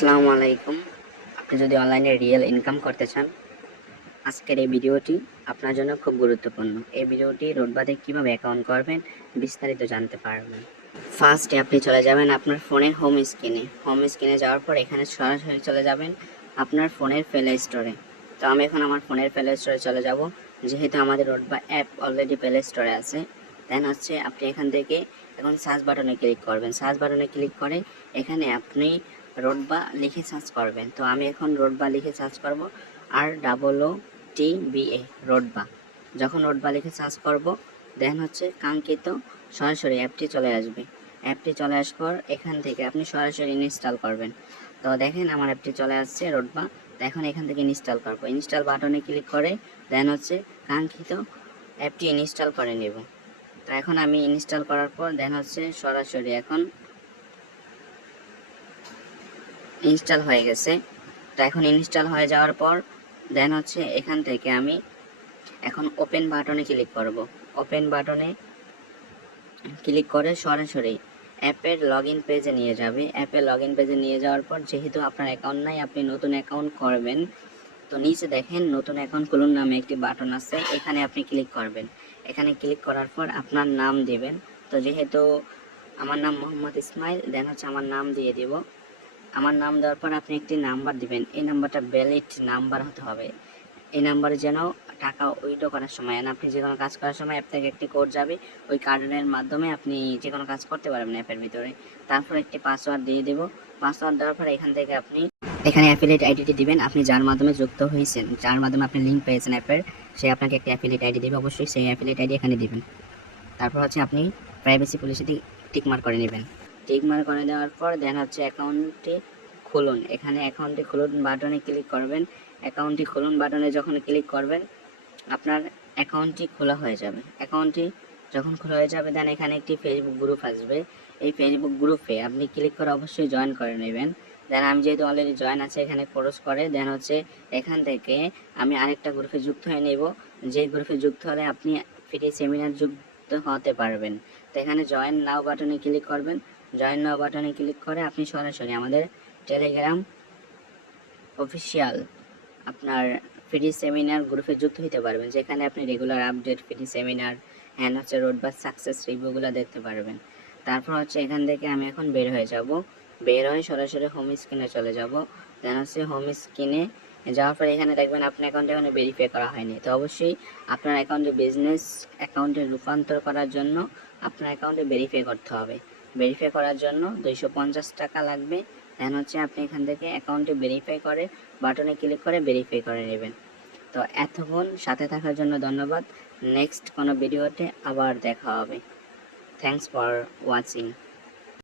আসসালামু আলাইকুম। আপনি যদি অনলাইনে রিয়েল ইনকাম করতে চান, আজকের এই ভিডিওটি আপনার জন্য খুব গুরুত্বপূর্ণ। এই ভিডিওটি রোডবাদে কিভাবে অ্যাকাউন্ট করবেন বিস্তারিত জানতে পারবেন। ফার্স্টে আপনি চলে যাবেন আপনার ফোনের হোম স্ক্রিনে। হোম স্ক্রিনে যাওয়ার পর এখানে সরাসরি চলে যাবেন আপনার ফোনের প্লে স্টোরে। তো আমি এখন আমার ফোনের প্লে স্টোরে চলে যাব, যেহেতু আমাদের রোডবা অ্যাপ অলরেডি প্লে স্টোরে আছে। দেন হচ্ছে আপনি এখান থেকে এখন সার্চ বাটনে ক্লিক করবেন। সার্চ বাটনে ক্লিক করে এখানে আপনি রোডবা লিখে সার্চ করবেন। তো আমি এখন রোডবা লিখে সার্চ করব, ROOTBA রোডবা। যখন রোডবা লিখে সার্চ করব, দেন হচ্ছে কাঙ্ক্ষিত সরাসরি অ্যাপটি চলে আসবে। অ্যাপটি চলে আসার পর এখান থেকে আপনি সরাসরি ইনস্টল করবেন। তো দেখেন আমার অ্যাপটি চলে আসছে রোডবা। তো এখন এখান থেকে ইনস্টল করব। ইনস্টল বাটনে ক্লিক করে দেন হচ্ছে কাঙ্ক্ষিত অ্যাপটি ইনস্টল করে নেব। তো এখন আমি ইনস্টল করার পর দেন হচ্ছে সরাসরি এখন ইনস্টল হয়ে গেছে। তো এখন ইনস্টল হয়ে যাওয়ার পর দেন হচ্ছে এখান থেকে আমি এখন ওপেন বাটনে ক্লিক করব। ওপেন বাটনে ক্লিক করে সরাসরি অ্যাপের লগইন পেজে নিয়ে যাবে। অ্যাপের লগইন পেজে নিয়ে যাওয়ার পর যেহেতু আপনার অ্যাকাউন্ট নাই, আপনি নতুন অ্যাকাউন্ট করবেন। তো নিচে দেখেন নতুন অ্যাকাউন্ট খুলুন নামে একটি বাটন আছে, এখানে আপনি ক্লিক করবেন। এখানে ক্লিক করার পর আপনার নাম দিবেন। তো যেহেতু আমার নাম মোহাম্মদ ইসমাইল, দেন হচ্ছে আমার নাম দিয়ে দিব। আমার নাম দেওয়ার পর আপনি একটি নাম্বার দিবেন। এই নাম্বারটা ভ্যালিড নাম্বার হতে হবে। এই নাম্বারে যেন টাকা উইথড্র করার সময় আপনি যে কোনো কাজ করার সময় অ্যাপ থেকে একটি কোড যাবে, ওই কার্ডের মাধ্যমে আপনি যে কোনো কাজ করতে পারবেন অ্যাপের ভিতরে। তারপর একটি পাসওয়ার্ড দিয়ে দেব। পাসওয়ার্ড দেওয়ার পর এখান থেকে আপনি এখানে অ্যাফিলিয়েট আইডিটি দিবেন, আপনি যার মাধ্যমে যুক্ত হয়েছেন, যার মাধ্যমে আপনি লিঙ্ক পেয়েছেন অ্যাপের, সে আপনাকে একটি অ্যাফিলিয়েট আইডি দেবে। অবশ্যই সেই অ্যাফিলিয়েট আইডি এখানে দিবেন। তারপর হচ্ছে আপনি প্রাইভেসি পলিসিটি টিকমার্ক করে নেবেন। টিকমার্ক করে দেওয়ার পর দেন হচ্ছে অ্যাকাউন্টটি খুলুন। এখানে অ্যাকাউন্টটি খুলুন বাটনে ক্লিক করবেন। অ্যাকাউন্টটি খুলুন বাটনে যখন ক্লিক করবেন আপনার অ্যাকাউন্টটি খোলা হয়ে যাবে। অ্যাকাউন্টটি যখন খোলা হয়ে যাবে দেন এখানে একটি ফেসবুক গ্রুপ আসবে। এই ফেসবুক গ্রুপে আপনি ক্লিক করে অবশ্যই জয়েন করে নেবেন। দেন আমি যেহেতু অলরেডি জয়েন আছে এখানে ক্রস করে দেন হচ্ছে এখান থেকে আমি আরেকটা গ্রুপে যুক্ত হয়ে নেব। যে গ্রুপে যুক্ত হলে আপনি ফ্রি সেমিনার যুক্ত হতে পারবেন। তো এখানে জয়েন নাও বাটনে ক্লিক করবেন। জয়েন নাও বাটনে ক্লিক করে আপনি সরাসরি আমাদের টেলিগ্রাম অফিসিয়াল আপনার ফ্রি সেমিনার গ্রুপে যুক্ত হতে পারবেন, যেখানে আপনি regular update, free seminar and হচ্ছে রোডবাস সাকসেস রিভিউগুলো দেখতে পারবেন। তারপর হচ্ছে এখান থেকে আমি এখন বের হয়ে যাব। বের হয়ে সরাসরি হোম স্ক্রিনে চলে যাব। দেন হচ্ছে হোম স্ক্রিনে যাওয়ার পর এখানে দেখবেন আপনার অ্যাকাউন্টে এখানে ভেরিফাই করা হয়নি। তো অবশ্যই আপনার অ্যাকাউন্টে বিজনেস অ্যাকাউন্টে রূপান্তর করার জন্য আপনার অ্যাকাউন্টে ভেরিফাই করতে হবে। ভেরিফাই করার জন্য 250 টাকা লাগবে। দেন হচ্ছে আপনি এখান থেকে অ্যাকাউন্টে ভেরিফাই করে বাটনে ক্লিক করে ভেরিফাই করে নেবেন। তো এতক্ষণ সাথে থাকার জন্য ধন্যবাদ। নেক্সট কোনো ভিডিওতে আবার দেখা হবে। Thanks for watching.